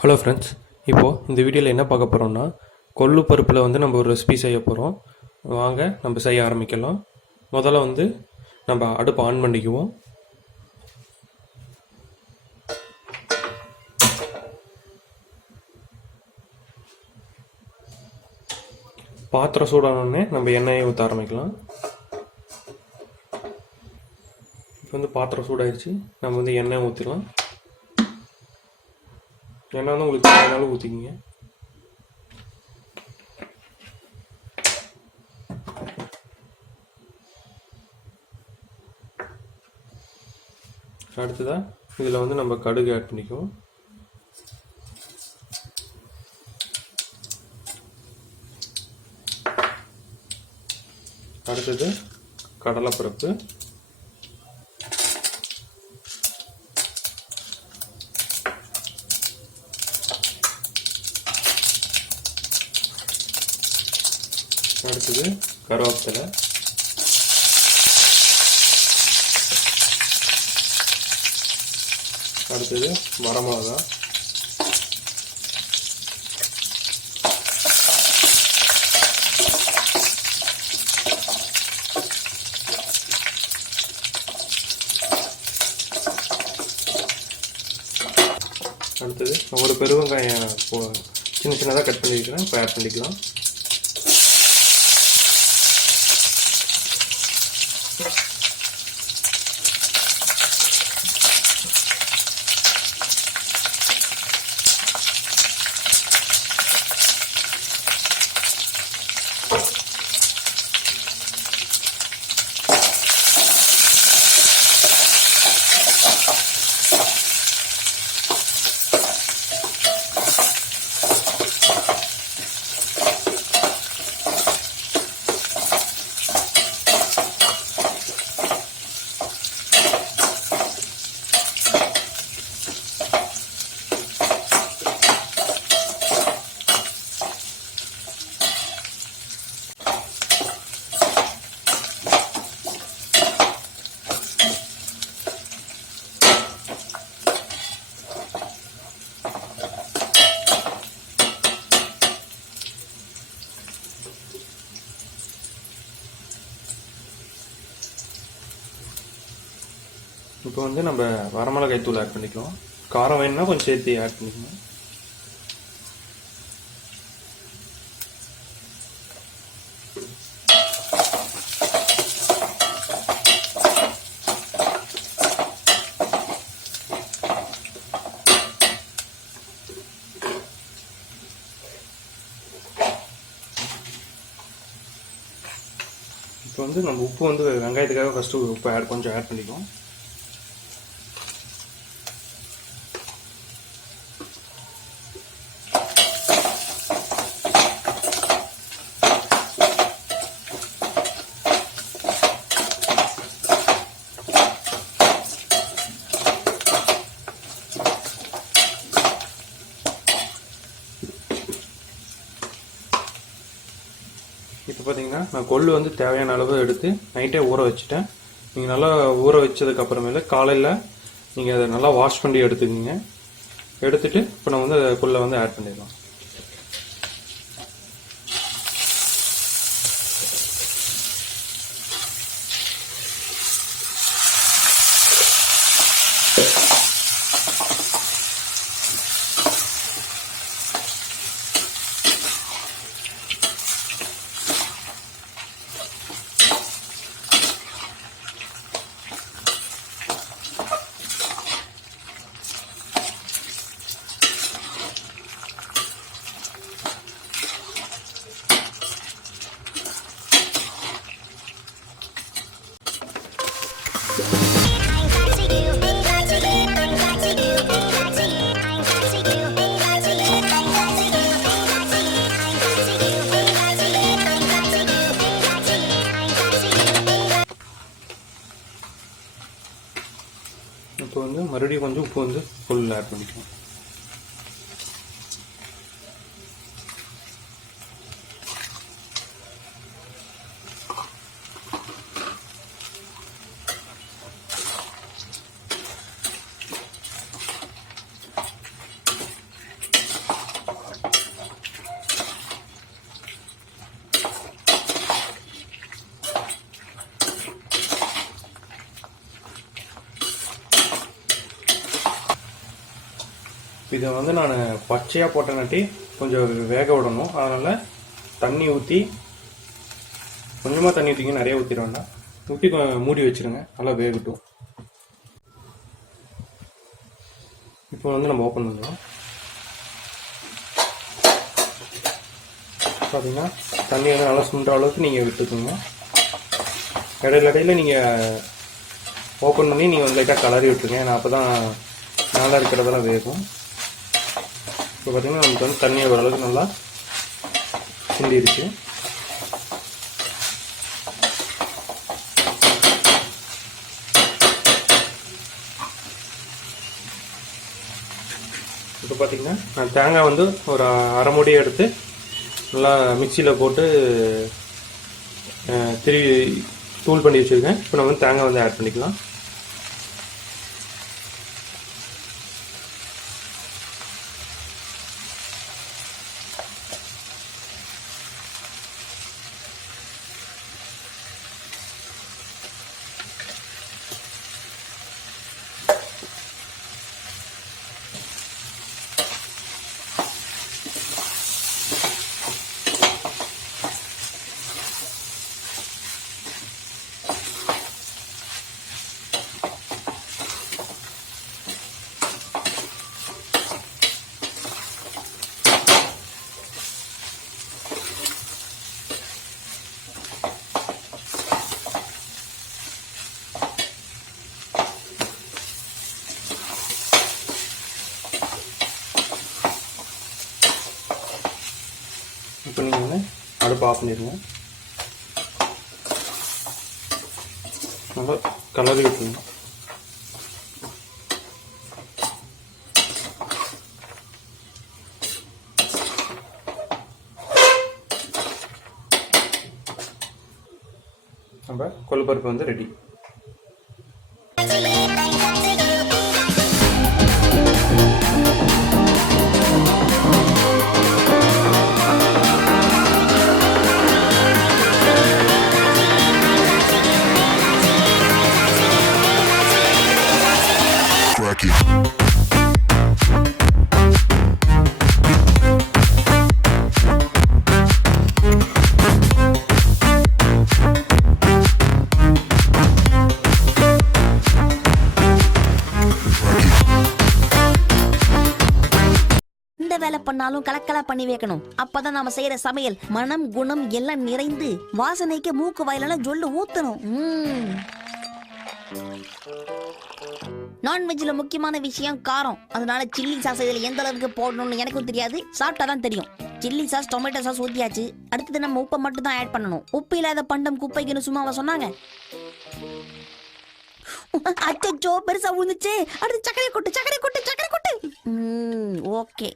Hello friends, இப்போது இந்த வீடியோவில் என்ன பார்க்க போகிறோம்னா கொள்ளு பருப்பில் நம்ம ஒரு ரெசிபி செய்ய போகிறோம். வாங்க நம்ம செய்ய ஆரம்பிக்கலாம். முதல்ல நம்ம அடுப்பு ஆன் பண்ணிக்குவோம். பாத்திரம் சூடானோடனே நம்ம எண்ணெயை ஊற்ற ஆரம்பிக்கலாம். இப்போ பாத்திரம் சூடாயிடுச்சு. நம்ம எண்ணெய் ஊற்றிக்கலாம். எண்ணெய் உங்களுக்கு தேவையானாலும் ஊற்றிக்கிங்க. அடுத்ததாக இதில் நம்ம கடுகு ஆட் பண்ணிக்குவோம். அடுத்தது கடலைப்பருப்பு, அடுத்தது கருவேப்பிலை, அடுத்தது வரமிளகா, அடுத்தது ஒரு பெருவெங்காயம் சின்ன சின்னதாக கட் பண்ணிக்கிறேன். இப்போ ஆட் பண்ணிக்கலாம். இப்போ நம்ம வரமிளகாய் தூள் ஆட் பண்ணிக்கலாம். காரம் வேணும்னா கொஞ்சம் சேர்த்து ஆட் பண்ணிக்கணும். இப்போ நம்ம உப்பு வெங்காயத்துக்காக ஃபஸ்ட்டு உப்பு கொஞ்சம் ஆட் பண்ணிக்குவோம். இப்போ பார்த்தீங்கன்னா நான் கொள்ளு தேவையான அளவு எடுத்து நைட்டே ஊற வச்சுட்டேன். நீங்கள் நல்லா ஊற வச்சதுக்கு அப்புறமேல காலையில் நீங்கள் அதை நல்லா வாஷ் பண்ணி எடுத்துக்கோங்க. எடுத்துட்டு இப்போ நான் கொள்ளை ஆட் பண்ணிடலாம். இப்போ மறுபடியும் கொஞ்சம் உப்பு ஃபுல் ஆட் பண்ணிக்கலாம். இதை வந்து நான் பச்சையாக போட்டனாட்டி கொஞ்சம் வேக விடணும். அதனால் தண்ணி ஊற்றி கொஞ்சமாக தண்ணி ஊற்றிங்க, நிறைய ஊற்றிட வேண்டாம். ஊற்றி மூடி வச்சுருங்க, நல்லா வேகட்டும். இப்போ வந்து நம்ம ஓப்பன் பண்ணலாம். பார்த்தீங்கன்னா தண்ணி வந்து நல்லா சுண்டுற அளவுக்கு நீங்கள் விட்டுக்குங்க. இடையில நீங்கள் ஓப்பன் பண்ணி நீங்கள் வந்து லைட்டாக கலரி விட்டுருங்க. ஏன்னா அப்போ தான் நல்லா இருக்கிறதெல்லாம் வேகும். இப்போ பார்த்தீங்கன்னா நமக்கு வந்து தண்ணி ஓரளவுக்கு நல்லா சுண்டிருச்சு. இப்போ பார்த்தீங்கன்னா நான் தேங்காய் வந்து ஒரு அரை மூடி எடுத்து நல்லா மிக்சியில் போட்டு திருவி தூள் பண்ணி வச்சுருக்கேன். இப்போ நம்ம வந்து தேங்காய் வந்து ஆட் பண்ணிக்கலாம். இப்போ நீங்கள் வந்து அடுப்பு ஆஃப் பண்ணிடுங்க. நல்லா கலரி விட்டுருங்க. நம்ம கொள்ளு பருப்பு வந்து ரெடி. வேலை பண்ணாலும் கலக்கலா பண்ணி வைக்கணும். அப்பதான் நாம செய்யற சமையல் மனம் குணம் எல்லாம் நிறைந்து வாசனைக்கு மூக்கு வாயிலெல்லாம் ஜொல்லு ஊத்தணும். நான்வெஜ்ல முக்கியமான விஷயம் காரம். அதனால சில்லி சாஸ் இதுல எந்த அளவுக்கு போடணும்னு எனக்கும் தெரியாது, சாப்பிட்டாதான் தெரியும். சில்லி சாஸ் டொமேட்டோ சாஸ் ஊத்தியாச்சு. அடுத்தது நம்ம உப்பை மட்டும் தான் ஆட் பண்ணணும். உப்பு இல்லாத பண்டம் குப்பைக்குன்னு சும்மாவா சொன்னாங்க? அச்சோ பெருசா விழுந்துச்சு. அடுத்து சக்கரை கொட்டு. ஓகே.